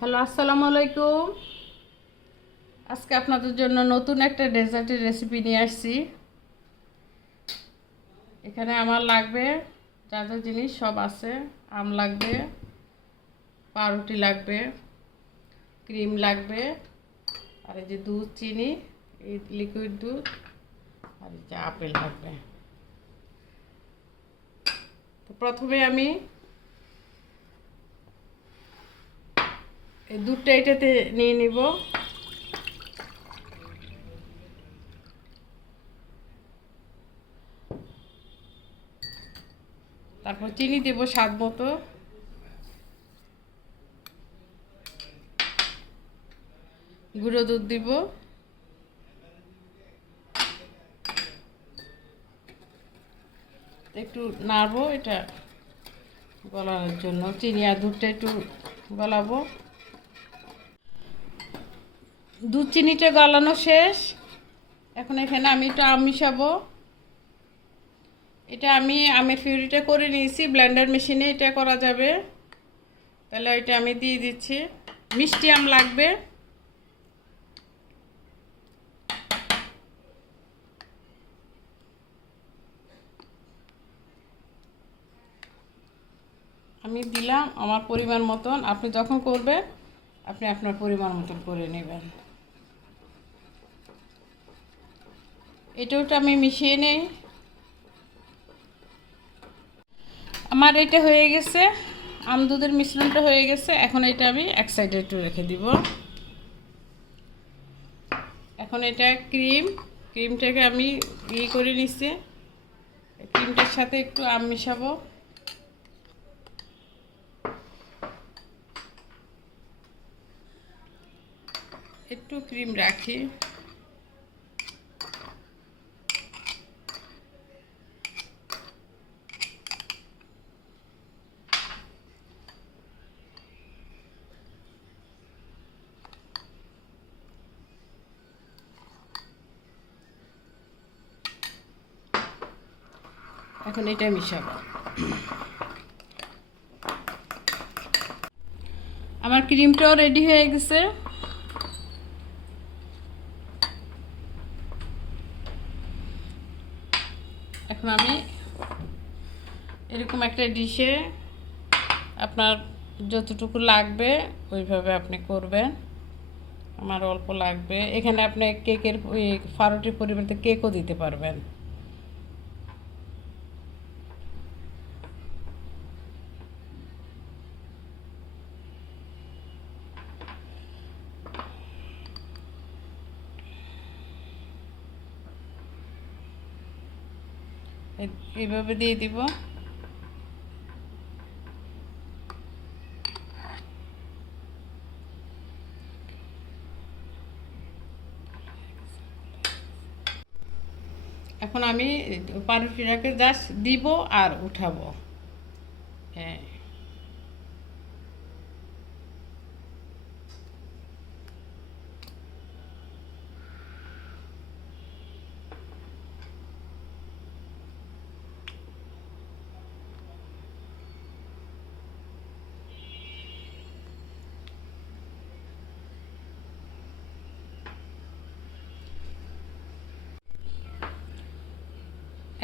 Hello, আসসালামু আলাইকুম। আজকে আপনাদের জন্য নতুন একটা ডেজার্টের রেসিপি নিয়ে আসছি। এখানে আমার লাগবে যা যা জিনিস সব আছে। আম লাগবে, পাউরুটি লাগবে, ক্রিম লাগবে, আর এই যে দুধ, চিনি, এই লিকুইড দুধ, আর এই যে আপেল লাগবে। তো প্রথমে আমি এই দুধটা এটাতে নিয়ে নিব। তারপর চিনি দেব স্বাদ মতো, গুঁড়ো দুধ দিব, একটু নাড়বো এটা গলানোর জন্য। চিনি আর দুধটা একটু গলাবো। দুধ চিনিটা গলানো শেষ। এখন এখানে আমি একটু আম মিশাবো। এটা আমি আমের পিউরিটা করে নিয়েছি, ব্লেন্ডার মেশিনে এটা করা যাবে। তাহলে এটা আমি দিয়ে দিচ্ছি। মিষ্টি আম লাগবে। আমি দিলাম আমার পরিমাণ মতন। আপনি যখন করবেন আপনি আপনার পরিমাণ মতন করে নেবেন। এটাও আমি মিশিয়ে নেই। আমার এটা হয়ে গেছে, আম দুধের মিশ্রণটা হয়ে গেছে। এখন এটা আমি এক সাইডে একটু রেখে দিব। এখন এটা ক্রিমটাকে আমি করে নিচ্ছি। ক্রিমটার সাথে একটু আম মিশাবো। একটু ক্রিম রাখি। এখন এটা মিশাবো। আমার ক্রিমটাও রেডি হয়ে গেছে। এখন আমি এরকম একটা ডিশে আপনার যতটুকু লাগবে ওইভাবে আপনি করবেন। আমার অল্প লাগবে। এখানে আপনি কেকের পাউরুটির পরিবর্তে কেকও দিতে পারবেন। এইভাবে দিয়ে দিব। এখন আমি পাউরুটিটাকে জাস্ট দিব আর উঠাবো। হ্যাঁ,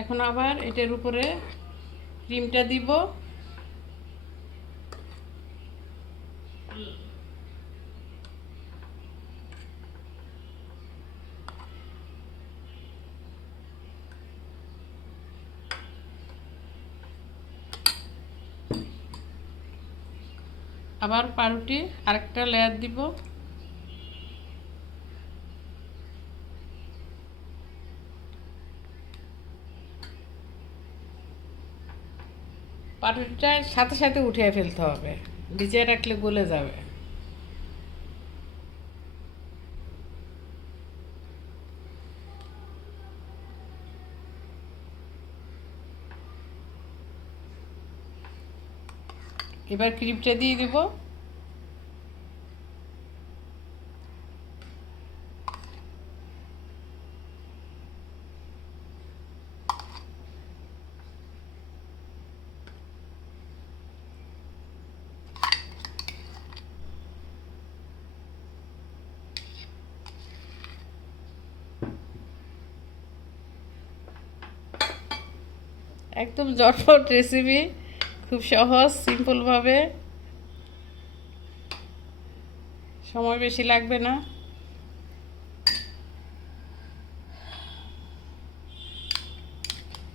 এখন আবার এটার উপরে ক্রিমটা দিব। আবার পাউরুটি আরেকটা লেয়ার দিব। পাউরুটিটা সাথে সাথে উঠিয়ে ফেলতে হবে, ভিজিয়ে রাখলে গলে যাবে। এবার ক্রিমটা দিয়ে দিব। একদম ঝটপট রেসিপি, খুব সহজ, সিম্পলভাবে, সময় বেশি লাগবে না।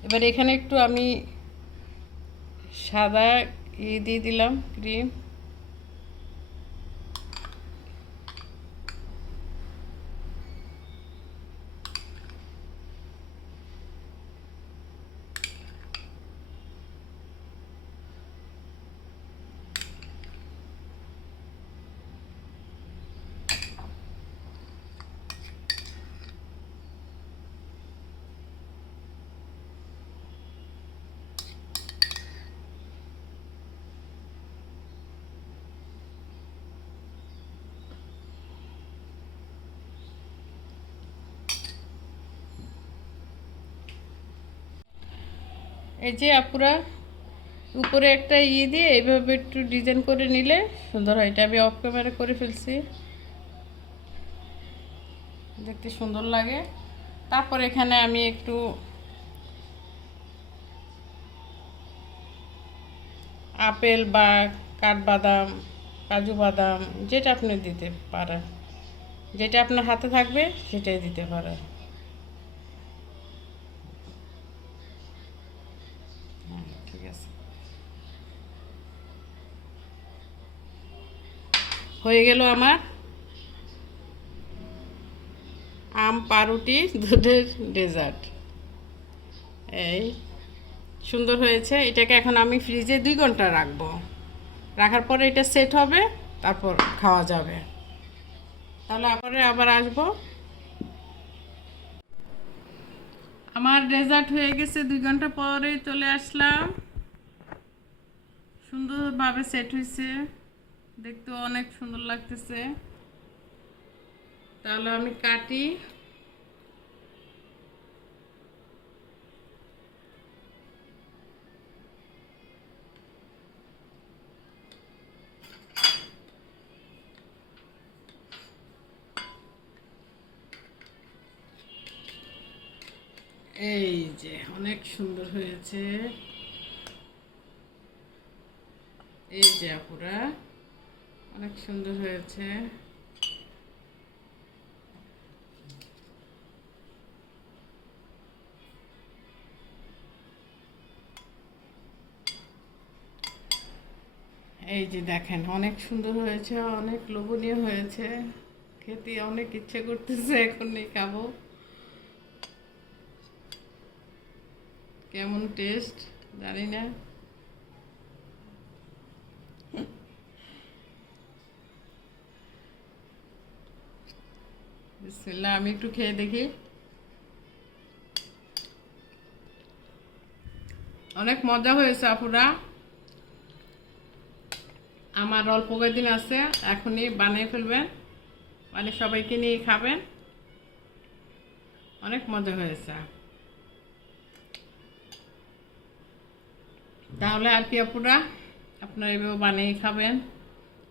এবার এখানে একটু আমি সাদা দিয়ে দিলাম, ক্রিম। এই যে আপুরা, উপরে একটা দিয়ে এইভাবে একটু ডিজাইন করে নিলে সুন্দর হয়। এটা আমি অফ ক্যামেরা করে ফেলছি, দেখতে সুন্দর লাগে। তারপর এখানে আমি একটু আপেল বা কাঠবাদাম, কাজু বাদাম, যেটা আপনি দিতে পারেন, যেটা আপনার হাতে থাকবে সেটাই দিতে পারেন। হ্যাঁ, ঠিক আছে, হয়ে গেল আমার আম পাউরুটি দুধের ডেজার্ট। এই সুন্দর হয়েছে। এটাকে এখন আমি ফ্রিজে 2 ঘন্টা রাখবো। রাখার পরে এটা সেট হবে, তারপর খাওয়া যাবে। তাহলে আবার আসবো। আমার ডেজার্ট হয়ে গেছে, 2 ঘন্টা পরে চলে আসলাম। সুন্দরভাবে সেট হয়েছে, দেখতে অনেক সুন্দর লাগতেছে। তাহলে আমি কাটি। এই যে অনেক সুন্দর হয়েছে। এই যে আপুরা, অনেক সুন্দর হয়েছে। এই যে দেখেন, অনেক সুন্দর হয়েছে, অনেক লোভনীয় হয়েছে। খেতে অনেক ইচ্ছে করতেছে, এখনই খাবো। কেমন টেস্ট জানি না। বিসমিল্লাহ, আমি একটু খেয়ে দেখি। অনেক মজা হয়েছে আপুরা। আমার অল্প কয়েকদিন আছে, এখনই বানিয়ে ফেলবেন, মানে সবাইকে নিয়ে খাবেন। অনেক মজা হয়েছে। তাহলে আর কি আপুরা, আপনারা এভাবে বানিয়ে খাবেন,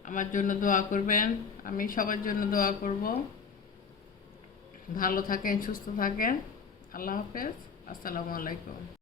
আমার জন্য দোয়া করবেন, আমি সবার জন্য দোয়া করব। ভালো থাকেন, সুস্থ থাকেন। আল্লাহ হাফেজ, আসসালামু আলাইকুম।